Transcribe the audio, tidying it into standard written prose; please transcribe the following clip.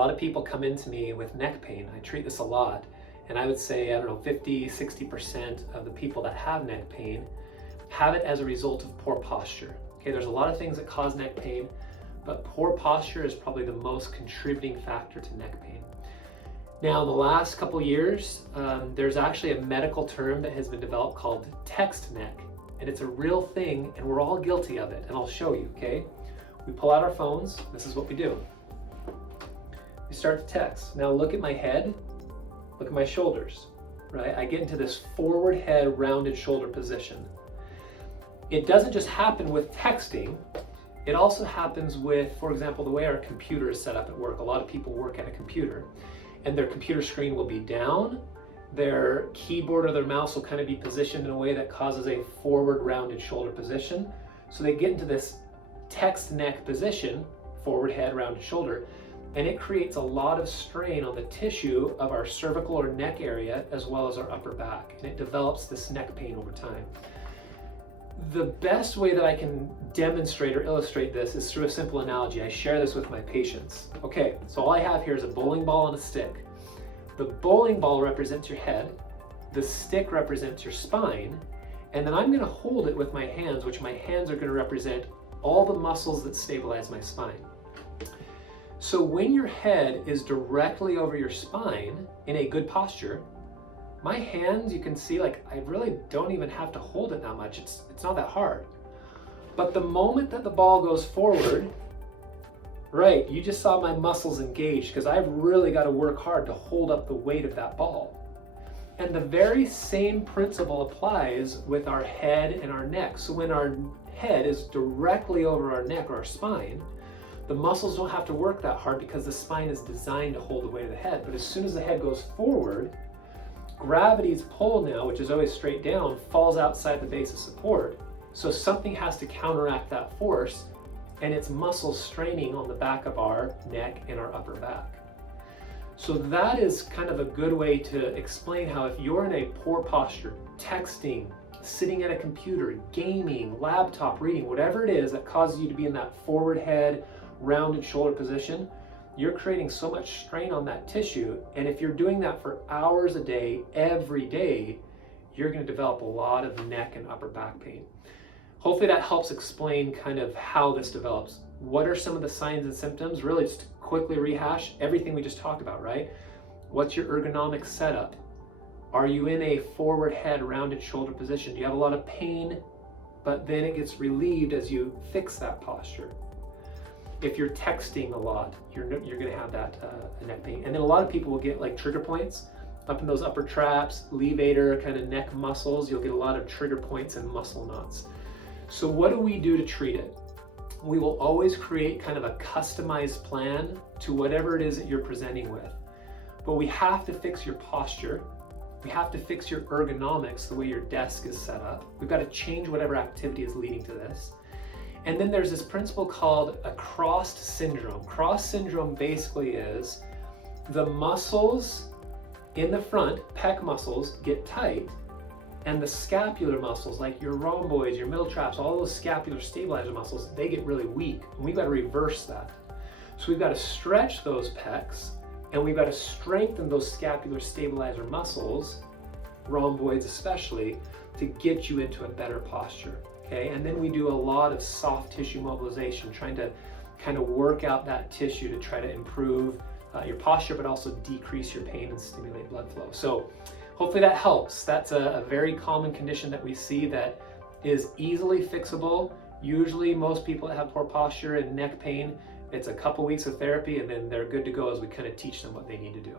lot of people come into me with neck pain. I treat this a lot. And I would say, I don't know, 50, 60% of the people that have neck pain have it as a result of poor posture. Okay, there's a lot of things that cause neck pain, but poor posture is probably the most contributing factor to neck pain. Now, in the last couple years, there's actually a medical term that has been developed called text neck. And it's a real thing, and we're all guilty of it. And I'll show you, okay? We pull out our phones. This is what we do. We start to text. Now look at my head. Look at my shoulders, right? I get into this forward head, rounded shoulder position. It doesn't just happen with texting. It also happens with, for example, the way our computer is set up at work. A lot of people work at a computer, and their computer screen will be down. Their keyboard or their mouse will kind of be positioned in a way that causes a forward rounded shoulder position. So they get into this text neck position, forward head, rounded shoulder, and it creates a lot of strain on the tissue of our cervical or neck area as well as our upper back, and it develops this neck pain over time. The best way that I can demonstrate or illustrate this is through a simple analogy. I share this with my patients. Okay, so all I have here is a bowling ball and a stick. The bowling ball represents your head, the stick represents your spine, and then I'm going to hold it with my hands, which my hands are going to represent all the muscles that stabilize my spine. So when your head is directly over your spine in a good posture, my hands, you can see, like, I really don't even have to hold it that much. It's not that hard. But the moment that the ball goes forward, right, you just saw my muscles engaged because I've really got to work hard to hold up the weight of that ball. And the very same principle applies with our head and our neck. So when our head is directly over our neck or our spine, the muscles don't have to work that hard because the spine is designed to hold the weight of the head. But as soon as the head goes forward, gravity's pull now, which is always straight down, falls outside the base of support. So something has to counteract that force, and it's muscles straining on the back of our neck and our upper back. So that is kind of a good way to explain how if you're in a poor posture, texting, sitting at a computer, gaming, laptop, reading, whatever it is that causes you to be in that forward head, rounded shoulder position, you're creating so much strain on that tissue. And if you're doing that for hours a day, every day, you're going to develop a lot of neck and upper back pain. Hopefully that helps explain kind of how this develops. What are some of the signs and symptoms? Really just to quickly rehash everything we just talked about, right? What's your ergonomic setup? Are you in a forward head, rounded shoulder position? Do you have a lot of pain, but then it gets relieved as you fix that posture? If you're texting a lot, you're going to have that neck pain. And then a lot of people will get like trigger points up in those upper traps, levator kind of neck muscles. You'll get a lot of trigger points and muscle knots. So what do we do to treat it? We will always create kind of a customized plan to whatever it is that you're presenting with. But we have to fix your posture. We have to fix your ergonomics, the way your desk is set up. We've got to change whatever activity is leading to this. And then there's this principle called a crossed syndrome. Cross syndrome basically is the muscles in the front, pec muscles, get tight, and the scapular muscles, like your rhomboids, your middle traps, all those scapular stabilizer muscles, they get really weak. And we've got to reverse that. So we've got to stretch those pecs, and we've got to strengthen those scapular stabilizer muscles, rhomboids especially, to get you into a better posture. Okay, and then we do a lot of soft tissue mobilization, trying to kind of work out that tissue to try to improve your posture, but also decrease your pain and stimulate blood flow. So hopefully that helps. That's a very common condition that we see that is easily fixable. Usually most people that have poor posture and neck pain, it's a couple weeks of therapy and then they're good to go as we kind of teach them what they need to do.